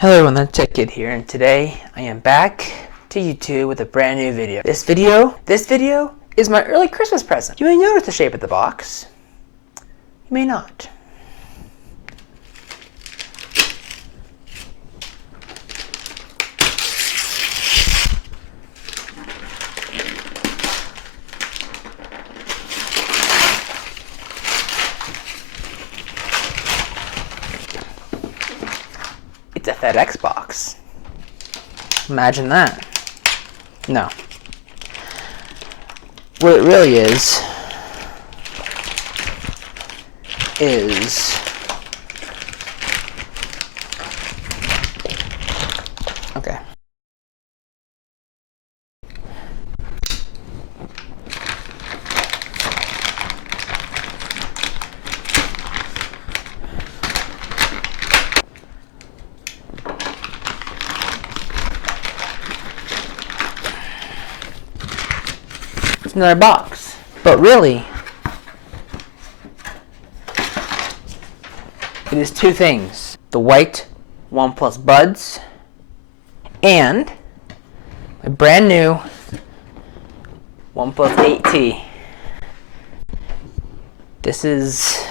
Hello everyone, that's Tech Kid here, and today I am back to YouTube with a brand new video. This video is my early Christmas present. You may notice the shape of the box. You may not. It's a FedEx box. Imagine that. No. What it really is okay. It's another box, but really, it is two things: the white OnePlus Buds and my brand new OnePlus 8T. This is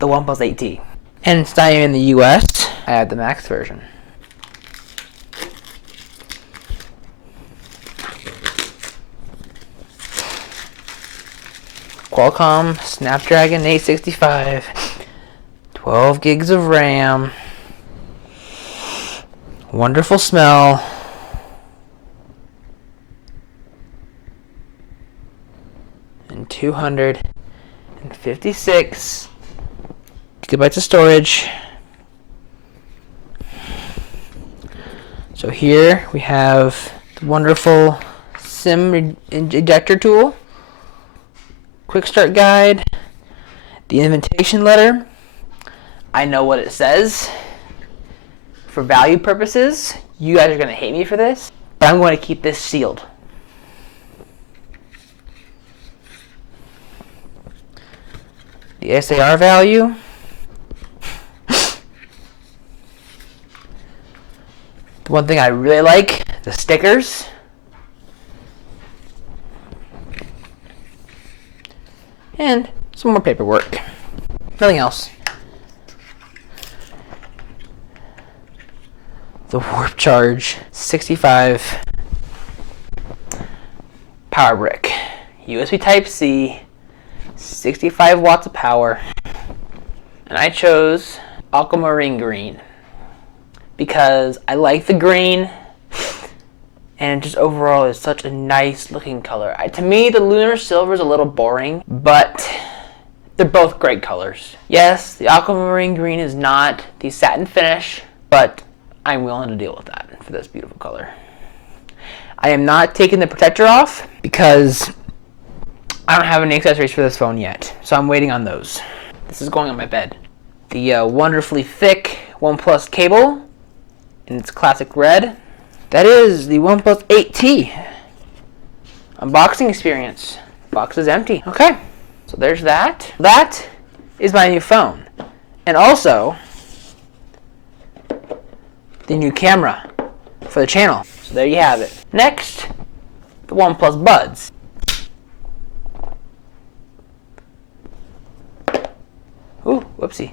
the OnePlus 8T, and it's not even in the US. I have the Max version. Qualcomm Snapdragon 865, 12 gigs of RAM, wonderful smell, and 256 gigabytes of storage. So here we have the wonderful SIM ejector tool, quick start guide, the invitation letter. I know what it says. For value purposes, you guys are going to hate me for this, but I'm going to keep this sealed. The SAR value. The one thing I really like, the stickers. And some more paperwork. Nothing else. The Warp Charge 65 power brick. USB Type-C, 65 watts of power. And I chose aquamarine green because I like the green, and just overall is such a nice looking color. To me, the lunar silver is a little boring, but they're both great colors. Yes, the aquamarine green is not the satin finish, but I'm willing to deal with that for this beautiful color. I am not taking the protector off because I don't have any accessories for this phone yet, so I'm waiting on those. This is going on my bed. The wonderfully thick OnePlus cable in its classic red. That is the OnePlus 8T unboxing experience. Box is empty. Okay, so there's that. That is my new phone. And also, the new camera for the channel. So there you have it. Next, the OnePlus Buds. Ooh, whoopsie.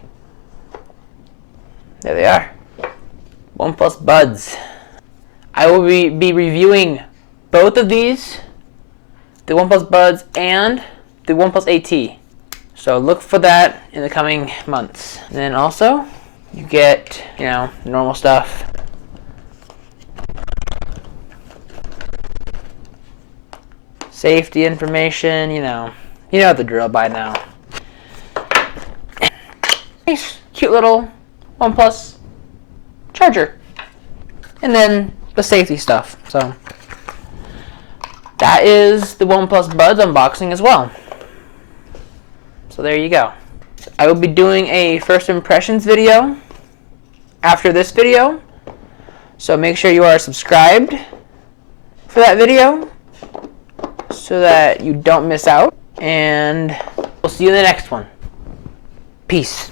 There they are. OnePlus Buds. I will be reviewing both of these, the OnePlus Buds and the OnePlus 8T. So look for that in the coming months. And then also, you get, normal stuff. Safety information, you know the drill by now. Nice, cute little OnePlus charger. And then the safety stuff. So that is the OnePlus Buds unboxing as well. So there you go. I will be doing a first impressions video after this video. So make sure you are subscribed for that video so that you don't miss out. And we'll see you in the next one. Peace.